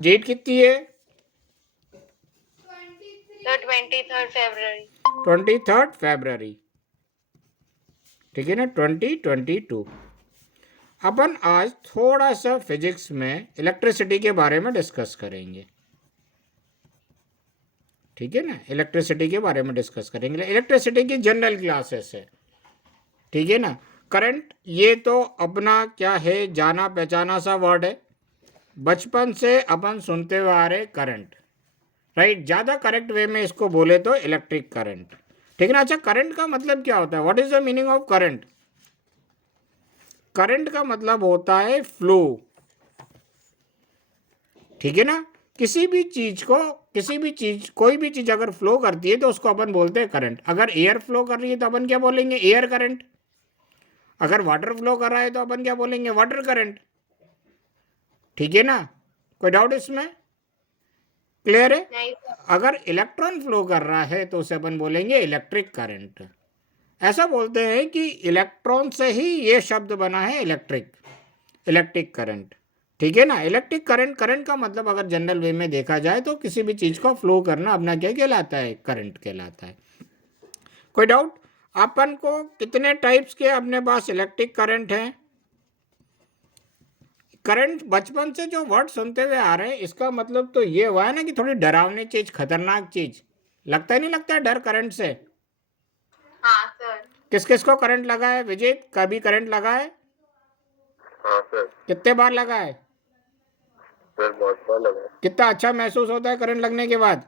Date कितनी है? 23rd February। 23rd February, ठीक है ना, 2022। अपन आज थोड़ा सा फिजिक्स में इलेक्ट्रिसिटी के बारे में डिस्कस करेंगे, ठीक है ना। इलेक्ट्रिसिटी के बारे में डिस्कस करेंगे। इलेक्ट्रिसिटी की जनरल क्लासेस है, ठीक है ना। करंट ये तो अपना क्या है, जाना पहचाना सा वर्ड है, बचपन से अपन सुनते हुए आ रहे करंट, राइट। ज़्यादा करेक्ट वे में इसको बोले तो इलेक्ट्रिक करंट, ठीक है ना। अच्छा, करंट का मतलब क्या होता है? What is the meaning of current? Current का मतलब होता है फ्लो, ठीक है ना। किसी भी चीज को, कोई भी चीज अगर फ्लो करती है तो उसको अपन बोलते हैं करंट। अगर एयर फ्लो कर रही है तो अपन क्या बोलेंगे? Air current. अगर वाटर फ्लो कर रहा है तो अपन क्या बोलेंगे? वाटर करंट, ठीक है ना। कोई डाउट इसमें? क्लियर है? नहीं सर। अगर इलेक्ट्रॉन फ्लो कर रहा है तो उसे अपन बोलेंगे इलेक्ट्रिक करंट। ऐसा बोलते हैं कि इलेक्ट्रॉन से ही ये शब्द बना है इलेक्ट्रिक करंट, ठीक है ना। इलेक्ट्रिक करंट, करंट का मतलब अगर जनरल वे में देखा जाए तो किसी भी चीज को फ्लो करना अपना क्या कहलाता है? करंट कहलाता है। कोई डाउट? अपन को कितने टाइप्स के अपने पास इलेक्ट्रिक करंट हैं? करंट बचपन से जो वर्ड सुनते हुए आ रहे हैं, इसका मतलब तो ये हुआ है ना कि थोड़ी डरावनी चीज, खतरनाक चीज। लगता ही नहीं लगता है डर करंट से? हाँ सर। किस किस को करंट लगा है? विजय, कभी करंट लगा है? हाँ सर। कितने बार लगा है? सर बहुत बार लगा कितना अच्छा महसूस होता है करंट लगने के बाद?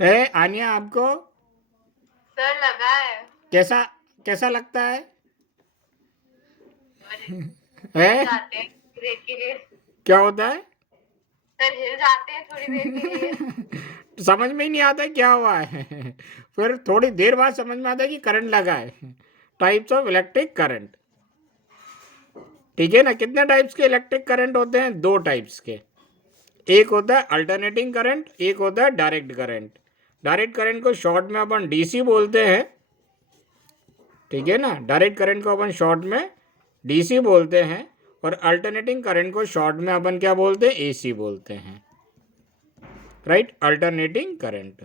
है आनिया, आपको सर लगा है। कैसा कैसा लगता है? हिल जाते हैं थोड़ी देर के लिए। क्या होता है? सर हिल जाते हैं थोड़ी देर के लिए। समझ में ही नहीं आता क्या हुआ है। फिर थोड़ी देर बाद समझ में आता है कि करंट लगा है। टाइप्स ऑफ इलेक्ट्रिक करंट, ठीक है ना। कितने टाइप्स के इलेक्ट्रिक करंट होते हैं? दो टाइप्स के। एक होता है अल्टरनेटिंग करंट, एक होता है डायरेक्ट करंट। डायरेक्ट करंट को शॉर्ट में अपन डीसी बोलते हैं, ठीक है ना। डायरेक्ट करंट को अपन शॉर्ट में डीसी बोलते हैं, और अल्टरनेटिंग करंट को शॉर्ट में अपन क्या बोलते हैं? एसी बोलते हैं, राइट। Alternating current,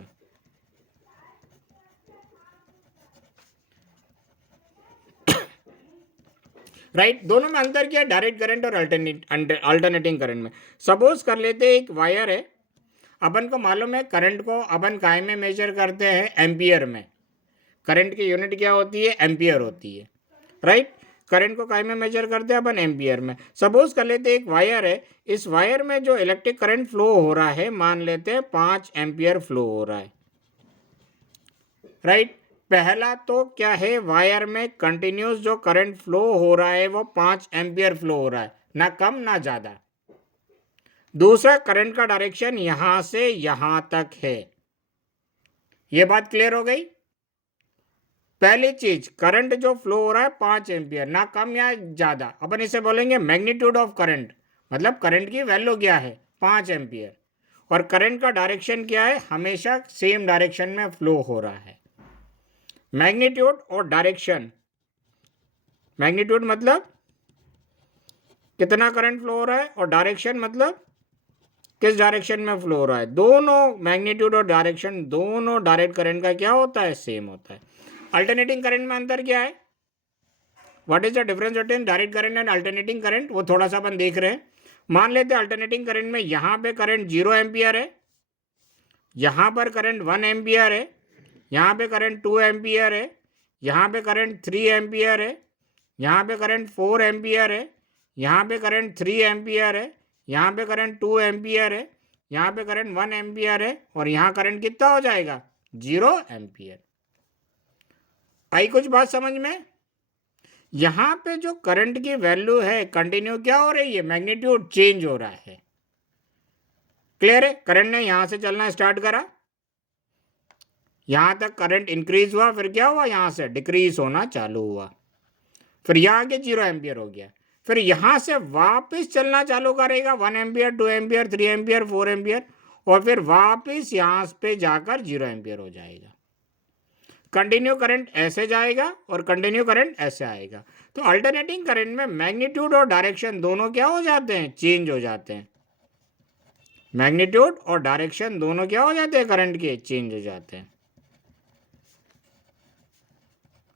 right. दोनों में अंतर क्या है? डायरेक्ट करंट और अल्टरनेटिंग करंट में। सपोज कर लेते हैं एक वायर है, अपन को मालूम है करंट को अपन काय में मेजर करते हैं? एम्पियर में। करंट की यूनिट क्या होती है? एम्पियर होती है, राइट। करंट को काय में मेजर करते हैं अपन? एम्पियर में। सपोज कर लेते हैं एक वायर है, इस वायर में जो इलेक्ट्रिक करंट फ्लो हो रहा है, मान लेते हैं 5 एम्पियर फ्लो हो रहा है, राइट। पहला तो क्या है, वायर में कंटिन्यूस जो करंट फ्लो हो रहा है वो 5 एम्पियर फ्लो हो रहा है, ना कम ना ज़्यादा। दूसरा, करंट का डायरेक्शन यहां से यहां तक है। ये बात क्लियर हो गई? पहली चीज, करंट जो फ्लो हो रहा है 5 एम्पियर, ना कम या ज़्यादा। अपन इसे बोलेंगे मैग्नीट्यूड ऑफ करंट, मतलब करंट की वैल्यू क्या है? 5 एम्पियर। और करंट का डायरेक्शन क्या है? हमेशा सेम डायरेक्शन में फ्लो हो रहा है। मैग्नीट्यूड और डायरेक्शन, मैग्नीट्यूड मतलब कितना करंट फ्लो हो रहा है, और डायरेक्शन मतलब किस डायरेक्शन में फ्लो हो रहा है। दोनों मैग्नीट्यूड और डायरेक्शन दोनों डायरेक्ट करंट का क्या होता है? सेम होता है। अल्टरनेटिंग करंट में अंतर क्या है? What is the difference between direct current and alternating current? वो थोड़ा सा अपन देख रहे हैं। मान लेते हैं अल्टरनेटिंग करंट में यहाँ पे करंट 0 एम्पियर है, यहाँ पर करंट 1 एम्पियर है, यहाँ पे करंट 2 एम्पियर है, यहाँ पे करंट 3 एम्पियर है, यहाँ पे करंट 4 एम्पियर है, यहाँ पे करंट 3 एम्पियर है, यहाँ पे करंट 2 एम्पियर है, यहाँ पे करंट 1 एम्पियर है, और यहाँ करंट कितना हो जाएगा? 0 एम्पियर। आई कुछ बात समझ में? यहाँ पे जो करंट की वैल्यू है कंटिन्यू क्या हो रही है? मैग्नीट्यूड चेंज हो रहा है। क्लियर है? करंट ने यहाँ से चलना स्टार्ट करा, यहाँ तक करंट इंक्रीज हुआ, फिर क्या हुआ? यहाँ से डिक्रीज होना चालू हुआ, फिर यहाँ आके 0 एम्पियर हो गया। फिर यहाँ से वापस चलना चालू करेगा, 1 एम्पियर, 2 एम्पियर, 3 एम्पियर, 4 एम्पियर, और फिर वापस यहाँ पे जाकर 0 एम्पियर हो जाएगा। कंटिन्यू करंट ऐसे जाएगा और कंटिन्यू करंट ऐसे आएगा। तो अल्टरनेटिंग करंट में मैग्नीट्यूड और डायरेक्शन दोनों क्या हो जाते हैं, चेंज हो जाते हैं। मैग्नीट्यूड और डायरेक्शन दोनों क्या हो जाते हैं, करंट के चेंज हो जाते हैं,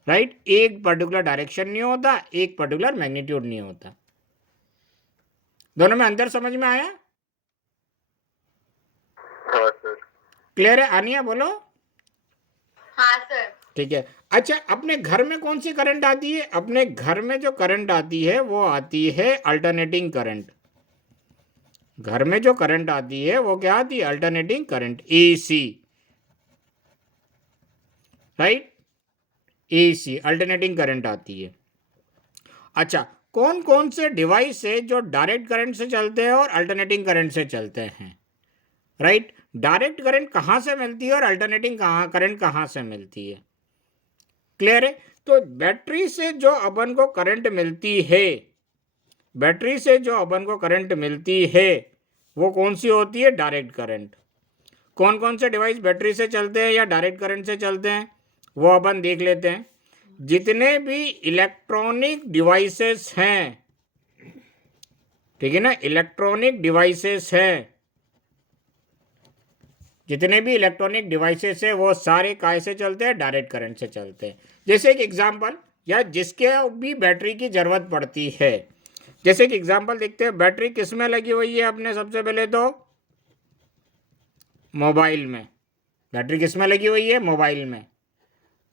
राइट। एक पर्टिकुलर डायरेक्शन नहीं होता, एक पर्टिकुलर मैग्नीट्यूड नहीं होता। दोनों में अंतर समझ में आया? हाँ सर। क्लियर है? आनिया बोलो। हाँ सर। ठीक है। अच्छा, अपने घर में कौन सी करंट आती है? अपने घर में जो करंट आती है वो आती है अल्टरनेटिंग करंट। घर में जो करंट आती है वो क्या आती है, alternating current, AC, right. AC alternating current आती है। अच्छा, कौन कौन से डिवाइस है जो डायरेक्ट करंट से चलते हैं और अल्टरनेटिंग करंट से चलते हैं, राइट। डायरेक्ट करंट कहाँ से मिलती है और अल्टरनेटिंग करंट कहाँ से मिलती है? क्लियर है? तो बैटरी से जो अपन को करंट मिलती है, बैटरी से जो अपन को करंट मिलती है वो कौन सी होती है, डायरेक्ट करंट। कौन कौन से डिवाइस बैटरी से चलते हैं या डायरेक्ट करंट से चलते हैं वो अपन देख लेते हैं। जितने भी इलेक्ट्रॉनिक डिवाइसेस हैं, ठीक है ना, इलेक्ट्रॉनिक डिवाइसेस हैं, जितने भी इलेक्ट्रॉनिक डिवाइसेस है वो सारे काय से चलते हैं, डायरेक्ट करंट से चलते हैं। जैसे एक एग्जांपल, या जिसके भी बैटरी की ज़रूरत पड़ती है, जैसे एक एग्जांपल देखते हैं। बैटरी किस में लगी हुई है अपने, सबसे पहले तो मोबाइल में। बैटरी किस में लगी हुई है, मोबाइल में,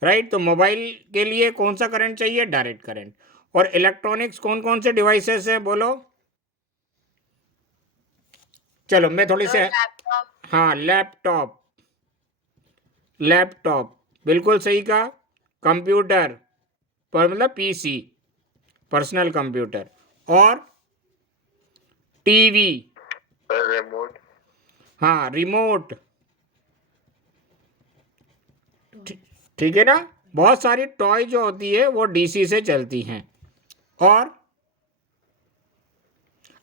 राइट। तो मोबाइल के लिए कौन सा करंट चाहिए, डायरेक्ट करंट। और इलेक्ट्रॉनिक्स कौन कौन से डिवाइसेस हैं, बोलो। चलो मैं थोड़ी से, लैपटॉप। हाँ, लैपटॉप, लैपटॉप बिल्कुल सही कहा। कंप्यूटर पर मतलब पीसी, पर्सनल कंप्यूटर। और टीवी, सर रिमोट। हाँ, रिमोट, ठीक है ना। बहुत सारी टॉय जो होती है वो डीसी से चलती हैं। और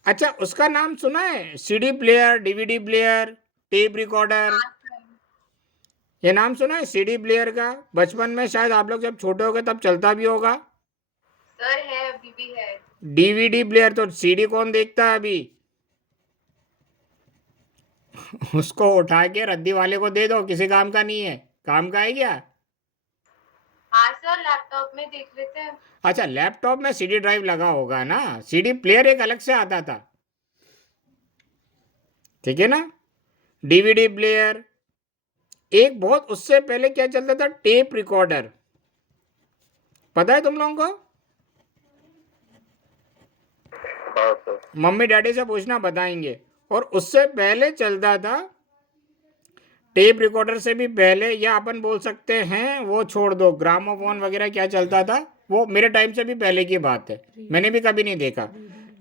अच्छा, उसका नाम सुना है, CD player, DVD player, tape recorder, हाँ सर। ये नाम सुना है सीडी प्लेयर का? बचपन में शायद आप लोग जब छोटे हो गए तब चलता भी होगा। सर है, अभी भी है। डीवीडी प्लेयर, तो सीडी कौन देखता है अभी? उसको उठा के रद्दी वाले को दे दो, किसी काम का नहीं है। काम का है क्या? हाँ सर, लैपटॉप में देख लेते हैं। अच्छा, लैपटॉप में सीडी ड्राइव लगा होगा ना, सीडी प्लेयर एक अलग से आता था, ठीक है ना। डीवीडी प्लेयर एक, बहुत उससे पहले क्या चलता था, टेप रिकॉर्डर, पता है तुम लोगों को? हाँ सर। मम्मी डैडी से पूछना, बताएंगे। और उससे पहले चलता था, टेप रिकॉर्डर से भी पहले, या अपन बोल सकते हैं वो छोड़ दो, ग्रामोफोन वगैरह क्या चलता था, वो मेरे टाइम से भी पहले की बात है, मैंने भी कभी नहीं देखा।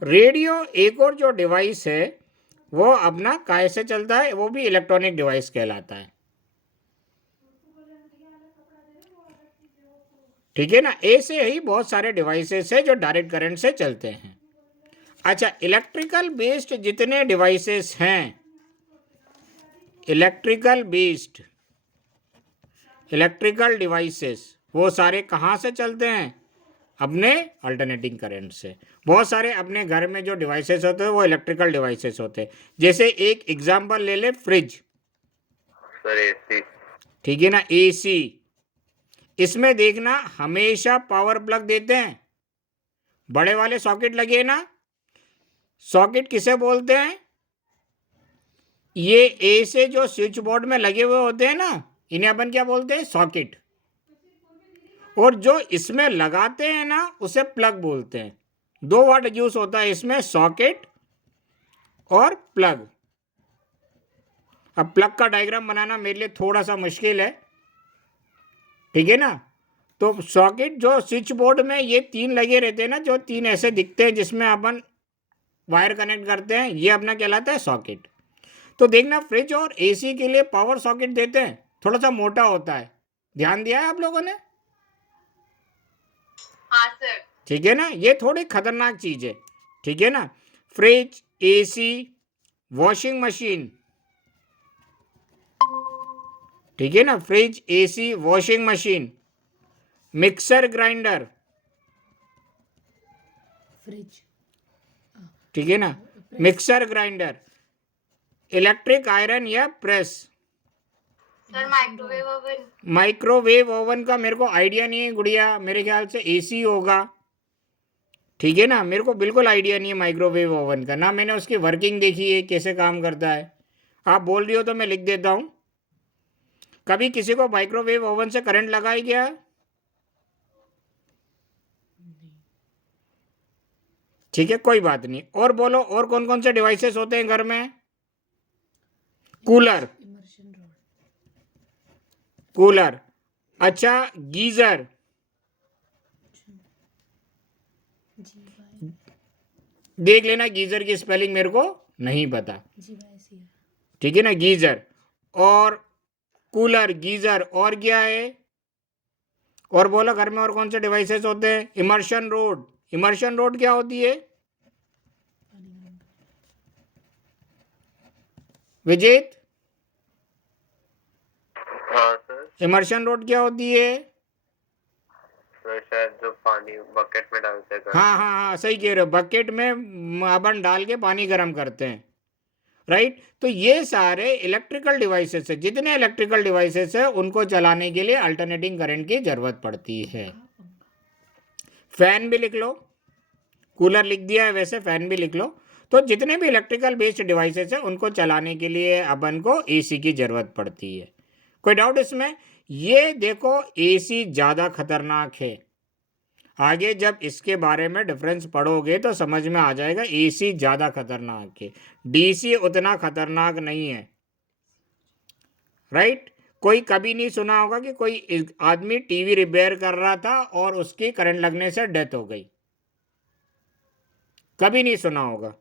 रेडियो एक और जो डिवाइस है वो अपना काय से चलता है, वो भी इलेक्ट्रॉनिक डिवाइस कहलाता है, ठीक है ना। ऐसे ही बहुत सारे डिवाइसेस है जो डायरेक्ट करंट से चलते हैं। अच्छा, इलेक्ट्रिकल बेस्ड जितने डिवाइसेस हैं, इलेक्ट्रिकल बेस्ड, इलेक्ट्रिकल डिवाइसेस, वो सारे कहाँ से चलते हैं, अपने अल्टरनेटिंग करंट से। बहुत सारे अपने घर में जो डिवाइसेस होते हैं वो इलेक्ट्रिकल डिवाइसेस होते हैं। जैसे एक एग्जांपल ले ले, फ्रिज, सर एसी। ठीक है ना, एसी। इसमें देखना हमेशा पावर प्लग देते हैं, बड़े वाले सॉकेट लगे ना। सॉकेट किसे बोलते हैं, ये ए से जो स्विच बोर्ड में लगे हुए होते हैं ना, इन्हें अपन क्या बोलते हैं, सॉकेट। और जो इसमें लगाते हैं ना उसे प्लग बोलते हैं। दो वर्ड यूज होता है इसमें, सॉकेट और प्लग। अब प्लग का डायग्राम बनाना मेरे लिए थोड़ा सा मुश्किल है, ठीक है ना। तो सॉकेट जो स्विच बोर्ड में ये तीन लगे रहते हैं ना, जो तीन ऐसे दिखते हैं जिसमें अपन वायर कनेक्ट करते हैं, ये अपना कहलाता है सॉकेट। तो देखना, फ्रिज और एसी के लिए पावर सॉकेट देते हैं, थोड़ा सा मोटा होता है, ध्यान दिया है आप लोगों ने? हाँ सर। ठीक है ना, ये थोड़ी खतरनाक चीज है, ठीक है ना। फ्रिज, एसी, वॉशिंग मशीन, ठीक है ना, fridge, AC, washing machine, mixer grinder, fridge, ठीक है ना, मिक्सर ग्राइंडर, इलेक्ट्रिक आयरन या press. Sir microwave oven. Microwave oven का मेरे को आइडिया नहीं है गुड़िया, मेरे ख्याल से एसी होगा, ठीक है ना, मेरे को बिल्कुल आइडिया नहीं है माइक्रोवेव ओवन का, ना मैंने उसकी वर्किंग देखी है कैसे काम करता है। आप बोल रही हो तो मैं लिख देता हूँ। कभी किसी को माइक्रोवेव ओवन से करंट लगा ही गया? ठीक है, कोई बात नहीं। और बोलो, और कौन कौन से डिवाइसेस होते हैं घर में? कूलर, इमर्शन रॉड, कूलर, अच्छा गीजर, GY देख लेना गीजर की स्पेलिंग मेरे को नहीं पता, GYC, ठीक है ना, गीजर और कूलर, गीजर और क्या है? और बोलो घर में और कौन से डिवाइसेस होते हैं? इमर्शन रोड, इमर्शन रोड क्या होती है विजेत? हाँ सर। इमर्शन रोड क्या होती है? सर शायद जो पानी बकेट में डालते हैं हाँ हाँ हाँ, सही कह रहे हो, बकेट में अपन डाल के पानी गर्म करते हैं, राइट। तो ये सारे इलेक्ट्रिकल डिवाइसेस है, जितने इलेक्ट्रिकल डिवाइसेस है उनको चलाने के लिए अल्टरनेटिंग करंट की जरूरत पड़ती है। फैन भी लिख लो, कूलर लिख दिया है, वैसे फैन भी लिख लो। तो जितने भी इलेक्ट्रिकल बेस्ड डिवाइसेस है उनको चलाने के लिए अपन को एसी की जरूरत पड़ती है। कोई डाउट इसमें? ये देखो एसी ज़्यादा खतरनाक है, आगे जब इसके बारे में डिफरेंस पढ़ोगे तो समझ में आ जाएगा। एसी ज़्यादा खतरनाक है, डीसी उतना खतरनाक नहीं है, राइट। कोई कभी नहीं सुना होगा कि कोई आदमी टीवी रिपेयर कर रहा था और उसकी करंट लगने से डेथ हो गई, कभी नहीं सुना होगा,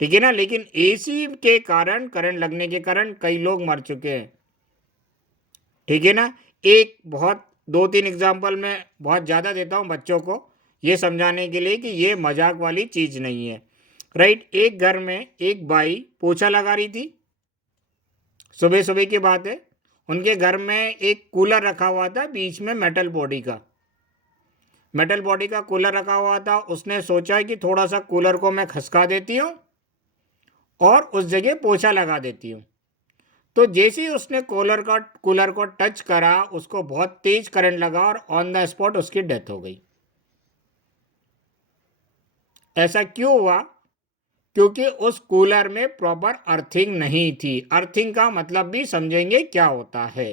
ठीक है ना। लेकिन एसी के कारण, करंट लगने के कारण कई लोग मर चुके हैं, ठीक है ना। एक बहुत 2-3 एग्जाम्पल मैं बहुत ज़्यादा देता हूँ बच्चों को ये समझाने के लिए कि ये मजाक वाली चीज़ नहीं है, राइट। एक घर में एक बाई पोछा लगा रही थी, सुबह सुबह की बात है। उनके घर में एक कूलर रखा हुआ था, बीच में मेटल बॉडी का कूलर रखा हुआ था। उसने सोचा कि थोड़ा सा कूलर को मैं खसका देती हूँ और उस जगह पोछा लगा देती हूँ। तो जैसे ही उसने कूलर को टच करा, उसको बहुत तेज करंट लगा और ऑन द स्पॉट उसकी डेथ हो गई। ऐसा क्यों हुआ? क्योंकि उस कूलर में प्रॉपर अर्थिंग नहीं थी। अर्थिंग का मतलब भी समझेंगे क्या होता है।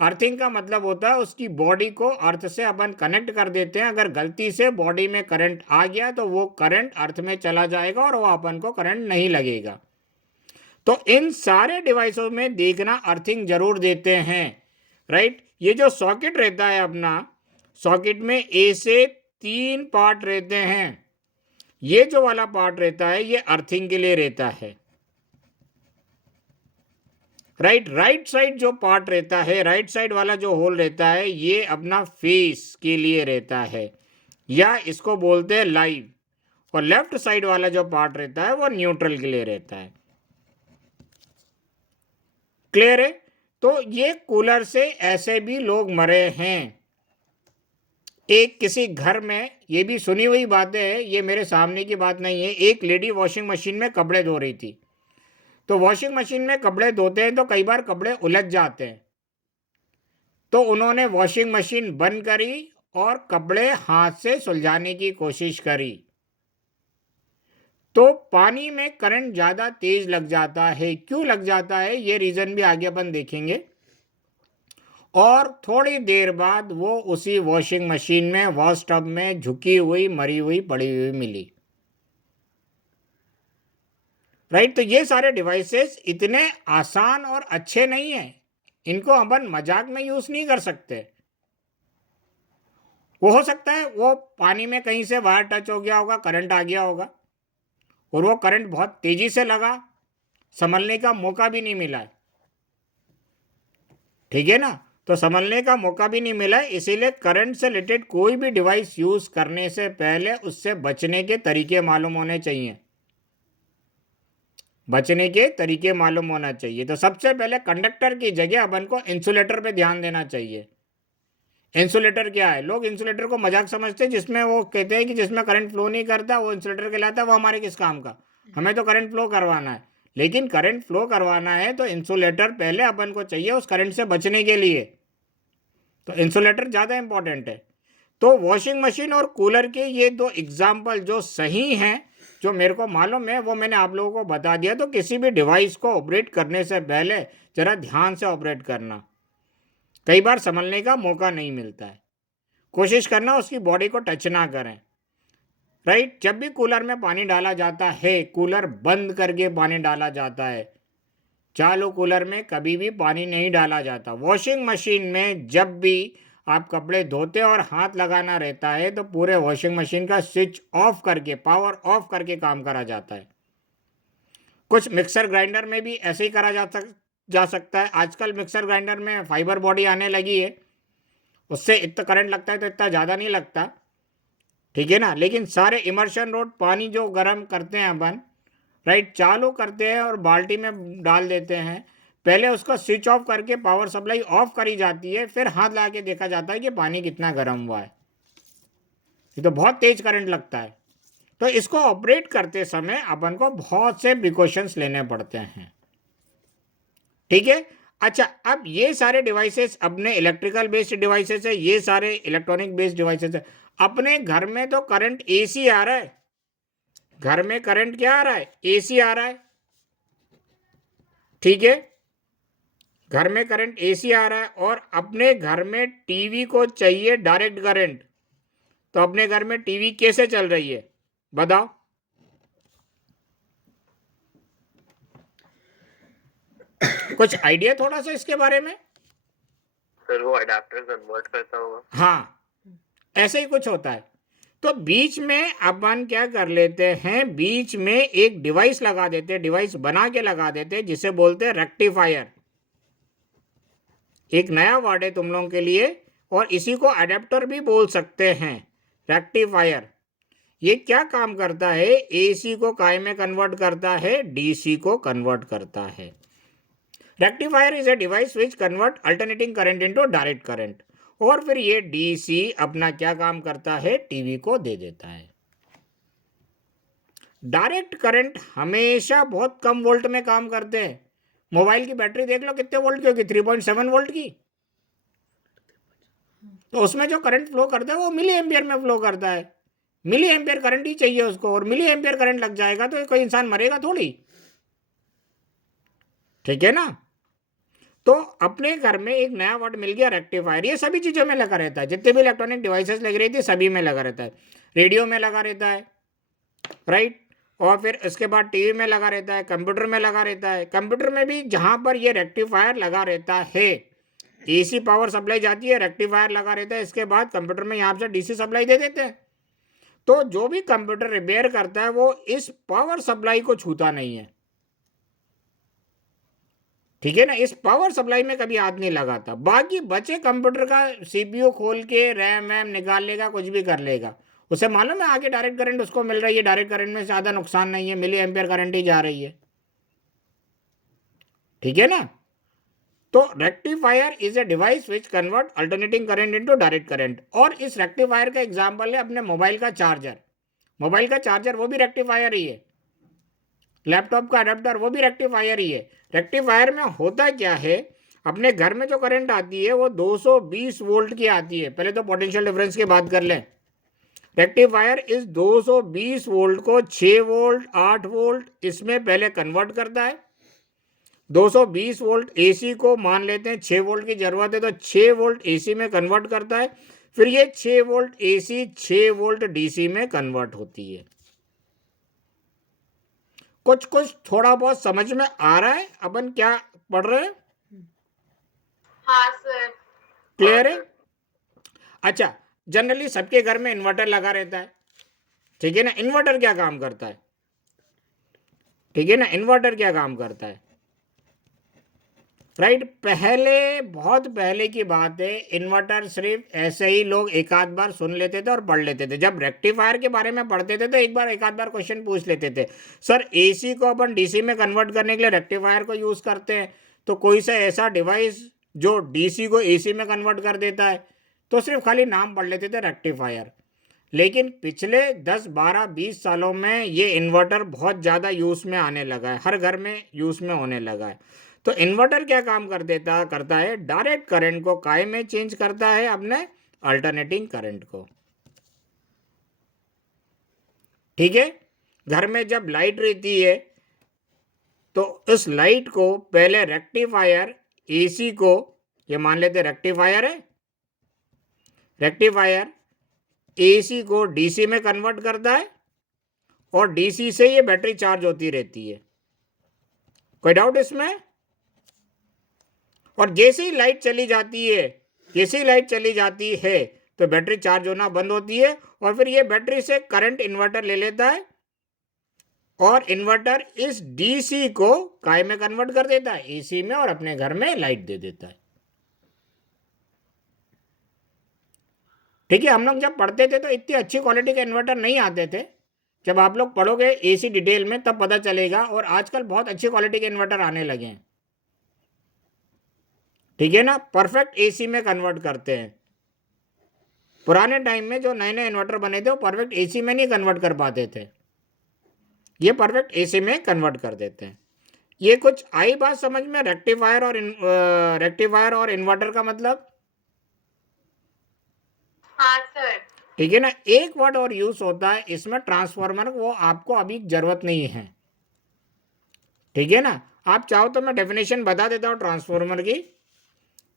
अर्थिंग का मतलब होता है उसकी बॉडी को अर्थ से अपन कनेक्ट कर देते हैं। अगर गलती से बॉडी में करंट आ गया तो वो करंट अर्थ में चला जाएगा और वो अपन को करंट नहीं लगेगा। तो इन सारे डिवाइसों में देखना अर्थिंग जरूर देते हैं, राइट। ये जो सॉकेट रहता है अपना, सॉकेट में ए से 3 पार्ट रहते हैं। ये जो वाला पार्ट रहता है ये अर्थिंग के लिए रहता है, राइट साइड जो पार्ट रहता है, राइट साइड वाला जो होल रहता है, ये अपना फेस के लिए रहता है या इसको बोलते हैं लाइव। और लेफ्ट साइड वाला जो पार्ट रहता है वो न्यूट्रल के लिए रहता है। क्लियर है? तो ये कूलर से ऐसे भी लोग मरे हैं। एक किसी घर में, ये भी सुनी हुई बातें हैं, ये मेरे सामने की बात नहीं है। एक लेडी वॉशिंग मशीन में कपड़े धो रही थी। तो वॉशिंग मशीन में कपड़े धोते हैं तो कई बार कपड़े उलझ जाते हैं। तो उन्होंने वॉशिंग मशीन बंद करी और कपड़े हाथ से सुलझाने की कोशिश करी। तो पानी में करंट ज़्यादा तेज लग जाता है। क्यों लग जाता है ये रीज़न भी आगे अपन देखेंगे। और थोड़ी देर बाद वो उसी वॉशिंग मशीन में, वॉश टब में झुकी हुई, मरी हुई, पड़ी हुई मिली, राइट। तो ये सारे डिवाइसेस इतने आसान और अच्छे नहीं हैं, इनको अपन मजाक में यूज़ नहीं कर सकते। वो हो सकता है वो पानी में कहीं से वायर टच हो गया होगा, करंट आ गया होगा और वो करंट बहुत तेजी से लगा, संभलने का मौका भी नहीं मिला है, ठीक है ना। तो संभलने का मौका भी नहीं मिला है, इसीलिए करंट से रिलेटेड कोई भी डिवाइस यूज़ करने से पहले उससे बचने के तरीके मालूम होने चाहिए, बचने के तरीके मालूम होना चाहिए। तो सबसे पहले कंडक्टर की जगह अपन को इंसुलेटर पे ध्यान देना चाहिए। इंसुलेटर क्या है? लोग इंसुलेटर को मजाक समझते हैं, जिसमें वो कहते हैं कि जिसमें करंट फ्लो नहीं करता वो इंसुलेटर कहलाता है। वो हमारे किस काम का? हमें तो करंट फ्लो करवाना है। लेकिन करंट फ्लो करवाना है तो इंसुलेटर पहले अपन को चाहिए उस करंट से बचने के लिए, तो इंसुलेटर ज़्यादा इंपॉर्टेंट है। तो वॉशिंग मशीन और कूलर के ये दो एग्जाम्पल जो सही हैं, जो मेरे को मालूम है, वो मैंने आप लोगों को बता दिया। तो किसी भी डिवाइस को ऑपरेट करने से पहले ज़रा ध्यान से ऑपरेट करना। कई बार संभलने का मौका नहीं मिलता है। कोशिश करना उसकी बॉडी को टच ना करें, राइट। जब भी कूलर में पानी डाला जाता है, कूलर बंद करके पानी डाला जाता है। चालू कूलर में कभी भी पानी नहीं डाला जाता। वॉशिंग मशीन में जब भी आप कपड़े धोते और हाथ लगाना रहता है तो पूरे वॉशिंग मशीन का स्विच ऑफ करके, पावर ऑफ करके काम करा जाता है। कुछ मिक्सर ग्राइंडर में भी ऐसे ही करा जा सकता है। आजकल मिक्सर ग्राइंडर में फाइबर बॉडी आने लगी है, उससे इतना करंट लगता है तो इतना ज़्यादा नहीं लगता, ठीक है ना। लेकिन सारे इमर्शन रोड पानी जो गर्म करते हैं अपन, राइट, चालू करते हैं और बाल्टी में डाल देते हैं। पहले उसका स्विच ऑफ करके पावर सप्लाई ऑफ करी जाती है, फिर हाथ लगा के देखा जाता है कि पानी कितना गर्म हुआ है। ये तो बहुत तेज करंट लगता है। तो इसको ऑपरेट करते समय अपन को बहुत से प्रिकॉशंस लेने पड़ते हैं, ठीक है। अच्छा, अब ये सारे डिवाइसेस अपने इलेक्ट्रिकल बेस्ड डिवाइसेस है, ये सारे इलेक्ट्रॉनिक बेस्ड डिवाइसेस है। अपने घर में तो करंट एसी आ रहा है, घर में करंट क्या आ रहा है? एसी आ रहा है, ठीक है। घर में करंट एसी आ रहा है और अपने घर में टीवी को चाहिए डायरेक्ट करंट। तो अपने घर में टीवी कैसे चल रही है बताओ? कुछ आइडिया थोड़ा सा इसके बारे में? सर वो अडेप्टर कन्वर्ट करता होगा। हाँ, ऐसे ही कुछ होता है। तो बीच में अपन क्या कर लेते हैं, बीच में एक डिवाइस लगा देते हैं, डिवाइस बना के लगा देते हैं, जिसे बोलते हैं रेक्टिफायर। एक नया वर्ड है तुम लोगों के लिए, और इसी को अडेप्टर भी बोल सकते हैं, रेक्टिफायर। ये क्या काम करता है? एसी को काय में कन्वर्ट करता है? डीसी को कन्वर्ट करता है। Rectifier is a device which convert alternating current into direct current. और फिर ये डीसी अपना क्या काम करता है? टीवी को दे देता है। डायरेक्ट करंट हमेशा बहुत कम वोल्ट में काम करते हैं। मोबाइल की बैटरी देख लो कितने वोल्ट की होगी? 3.7 वोल्ट की। तो उसमें जो करंट फ्लो करता है वो मिली एम्पियर में फ्लो करता है। मिली एम्पियर करंट ही चाहिए उसको, और मिली एम्पियर करंट लग जाएगा तो कोई इंसान मरेगा थोड़ी, ठीक है ना। तो अपने घर में एक नया वर्ड मिल गया, रेक्टिफायर। ये सभी चीज़ों में लगा रहता है, जितने भी इलेक्ट्रॉनिक डिवाइसेस लग रही थी सभी में लगा रहता है। रेडियो में लगा रहता है, राइट, और फिर इसके बाद टीवी में लगा रहता है, कंप्यूटर में लगा रहता है। कंप्यूटर में भी जहाँ पर ये रेक्टिफायर लगा रहता है, एसी पावर सप्लाई जाती है, रेक्टिफायर लगा रहता है, इसके बाद कंप्यूटर में यहाँ से डीसी सप्लाई दे देते हैं। तो जो भी कंप्यूटर रिपेयर करता है वो इस पावर सप्लाई को छूता नहीं है, ठीक है ना। इस पावर सप्लाई में कभी हाथ नहीं लगाता। बाकी बचे कंप्यूटर का सीपीयू खोल के रैम वैम निकाल लेगा, कुछ भी कर लेगा। उसे मालूम है आगे डायरेक्ट करंट उसको मिल रही है, डायरेक्ट करंट में ज़्यादा नुकसान नहीं है, मिली एम्पियर करंट ही जा रही है, ठीक है ना। तो rectifier is a device which convert alternating current into direct current. और इस रेक्टिफायर का एग्जांपल है अपने मोबाइल का चार्जर। मोबाइल का चार्जर वो भी रेक्टिफायर ही है। लैपटॉप का अडेप्टर वो भी रेक्टिफायर ही है। रेक्टिफायर में होता क्या है, अपने घर में जो करंट आती है वो 220 वोल्ट की आती है। पहले तो पोटेंशियल डिफरेंस की बात कर लें। रेक्टिफायर इस 220 वोल्ट को 6 वोल्ट, 8 वोल्ट इसमें पहले कन्वर्ट करता है। 220 वोल्ट एसी को मान लेते हैं 6 वोल्ट की ज़रूरत है, तो 6 वोल्ट एसी में कन्वर्ट करता है। फिर ये 6 वोल्ट एसी 6 वोल्ट डीसी में कन्वर्ट होती है। कुछ कुछ थोड़ा बहुत समझ में आ रहा है अपन क्या पढ़ रहे हैं? हाँ सर। क्लियर है? अच्छा, जनरली सबके घर में इन्वर्टर लगा रहता है, ठीक है ना। इन्वर्टर क्या काम करता है? ठीक है ना, इन्वर्टर क्या काम करता है, राइट। पहले, बहुत पहले की बात है, इन्वर्टर सिर्फ ऐसे ही लोग एक आध बार सुन लेते थे और पढ़ लेते थे। जब रेक्टिफायर के बारे में पढ़ते थे तो एक आध बार क्वेश्चन पूछ लेते थे, सर एसी को अपन डीसी में कन्वर्ट करने के लिए रेक्टिफायर को यूज़ करते हैं, तो कोई सा ऐसा डिवाइस जो डीसी को एसी में कन्वर्ट कर देता है, तो सिर्फ खाली नाम पढ़ लेते थे रेक्टिफायर। लेकिन पिछले 10, 12, 20 सालों में ये इन्वर्टर बहुत ज़्यादा यूज़ में आने लगा है, हर घर में यूज़ में होने लगा है। तो इन्वर्टर क्या काम करता है, डायरेक्ट करंट को काय में चेंज करता है, अपने अल्टरनेटिंग करंट को। ठीक है, घर में जब लाइट रहती है तो इस लाइट को पहले रेक्टिफायर एसी को, ये मान लेते रेक्टिफायर है, रेक्टिफायर एसी को डीसी में कन्वर्ट करता है और डीसी से ये बैटरी चार्ज होती रहती है। कोई डाउट इसमें? और जैसे ही लाइट चली जाती है तो बैटरी चार्ज होना बंद होती है और फिर ये बैटरी से करंट इन्वर्टर ले लेता है और इन्वर्टर इस डीसी को काय में कन्वर्ट कर देता है, एसी में, और अपने घर में लाइट दे देता है। ठीक है, हम लोग जब पढ़ते थे तो इतनी अच्छी क्वालिटी के इन्वर्टर नहीं आते थे। जब आप लोग पढ़ोगे एसी डिटेल में तब पता चलेगा, और आजकल बहुत अच्छी क्वालिटी के इन्वर्टर आने लगे हैं। ठीक है ना, परफेक्ट एसी में कन्वर्ट करते हैं। पुराने टाइम में जो नए नए इन्वर्टर बने थे वो परफेक्ट एसी में नहीं कन्वर्ट कर पाते थे, ये परफेक्ट एसी में कन्वर्ट कर देते हैं। ये कुछ आई बात समझ में, रेक्टिफायर और इन्वर्टर का मतलब? हाँ सर। ठीक है ना, एक वर्ड और यूज होता है इसमें, ट्रांसफार्मर, वो आपको अभी जरूरत नहीं है। ठीक है ना, आप चाहो तो मैं डेफिनेशन बता देता हूँ ट्रांसफार्मर की।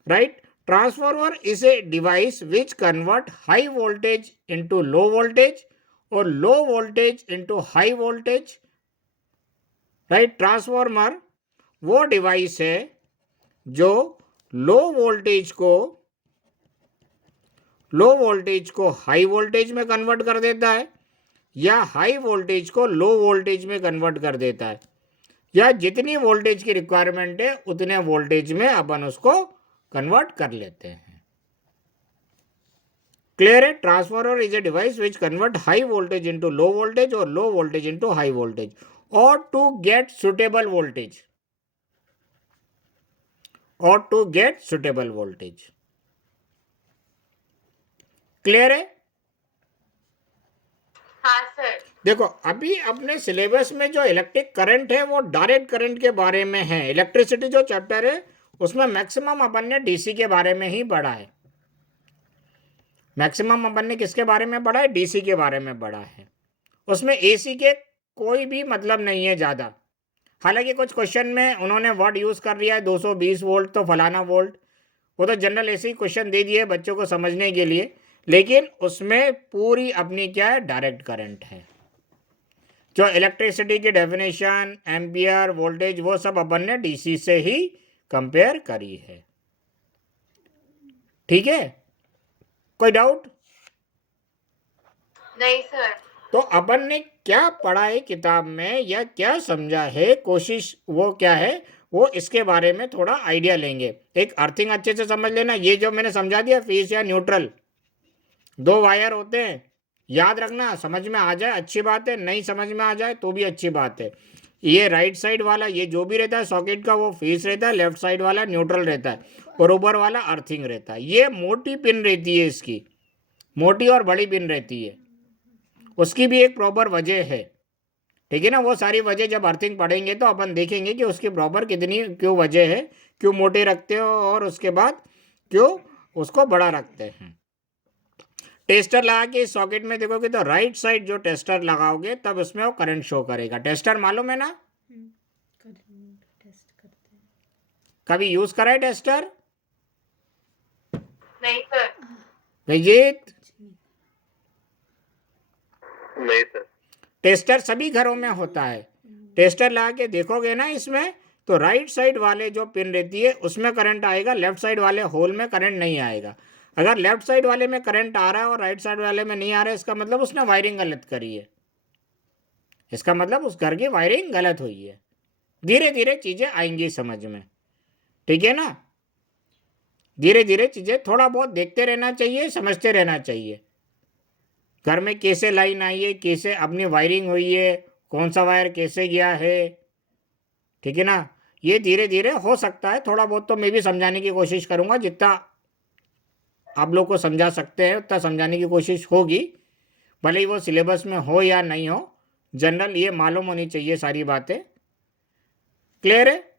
Right, transformer is a device which convert high voltage into low voltage और low voltage into high voltage. Right, transformer वो डिवाइस है जो लो वोल्टेज को हाई वोल्टेज में कन्वर्ट कर देता है, या हाई वोल्टेज को लो वोल्टेज में कन्वर्ट कर देता है, या जितनी वोल्टेज की रिक्वायरमेंट है उतने वोल्टेज में अपन उसको कन्वर्ट कर लेते हैं। क्लियर है? Transformer is a device which convert high voltage into low voltage और low voltage into high voltage, और to get suitable voltage. Clear है? हाँ सर। देखो, अभी अपने सिलेबस में जो इलेक्ट्रिक करंट है वो डायरेक्ट करंट के बारे में है। इलेक्ट्रिसिटी जो चैप्टर है उसमें मैक्सिमम अपन ने डीसी के बारे में ही पढ़ा है। मैक्सिमम अपन ने किसके बारे में पढ़ा है? डीसी के बारे में पढ़ा है। उसमें एसी के कोई भी मतलब नहीं है ज़्यादा। हालांकि कुछ क्वेश्चन में उन्होंने वर्ड यूज़ कर लिया है 220 वोल्ट तो फलाना वोल्ट, वो तो जनरल ऐसे ही क्वेश्चन दे दिए बच्चों को समझने के लिए, लेकिन उसमें पूरी अपनी क्या है? डायरेक्ट करंट है। जो इलेक्ट्रिसिटी की डेफिनेशन, एम्पियर, वोल्टेज, वो सब अपन ने डीसी से ही कंपेयर करी है। ठीक है, कोई डाउट? नहीं सर। तो अपन ने क्या पढ़ा है किताब में या क्या समझा है, कोशिश वो क्या है, वो इसके बारे में थोड़ा आइडिया लेंगे। एक अर्थिंग अच्छे से समझ लेना। ये जो मैंने समझा दिया, फेज या न्यूट्रल, 2 वायर होते हैं, याद रखना। समझ में आ जाए अच्छी बात है, नहीं समझ में आ जाए तो भी अच्छी बात है। ये राइट साइड वाला ये जो भी रहता है सॉकेट का वो फेस रहता है, लेफ्ट साइड वाला न्यूट्रल रहता है, और ऊपर वाला अर्थिंग रहता है। ये मोटी पिन रहती है, इसकी मोटी और बड़ी पिन रहती है, उसकी भी एक प्रॉपर वजह है। ठीक है ना, वो सारी वजह जब अर्थिंग पढ़ेंगे तो अपन देखेंगे कि उसकी प्रॉपर कितनी क्यों वजह है, क्यों मोटे रखते हो और उसके बाद क्यों उसको बड़ा रखते हैं। टेस्टर लगा के इस सॉकेट में देखोगे तो राइट साइड जो टेस्टर लगाओगे तब उसमें वो करंट शो करेगा। टेस्टर मालूम है ना? करंट टेस्ट करते हैं। कभी यूज करा है टेस्टर? नहीं सर। विजीत, नहीं सर। टेस्टर सभी घरों में होता है। टेस्टर लगा के देखोगे ना इसमें, तो राइट साइड वाले जो पिन रहती है उसमें करंट आएगा, लेफ्ट साइड वाले होल में करंट नहीं आएगा। अगर लेफ्ट साइड वाले में करंट आ रहा है और राइट साइड वाले में नहीं आ रहा है, इसका मतलब उसने वायरिंग गलत करी है, इसका मतलब उस घर की वायरिंग गलत हुई है। धीरे धीरे चीज़ें आएंगी समझ में। ठीक है ना, धीरे धीरे चीज़ें थोड़ा बहुत देखते रहना चाहिए, समझते रहना चाहिए। घर में कैसे लाइन आई है, कैसे अपनी वायरिंग हुई है, कौन सा वायर कैसे गया है। ठीक है ना, ये धीरे धीरे हो सकता है, थोड़ा बहुत तो मैं भी समझाने की कोशिश करूँगा जितना आप लोग को समझा सकते हैं उतना समझाने की कोशिश होगी, भले ही वो सिलेबस में हो या नहीं हो, जनरल ये मालूम होनी चाहिए सारी बातें। क्लियर है?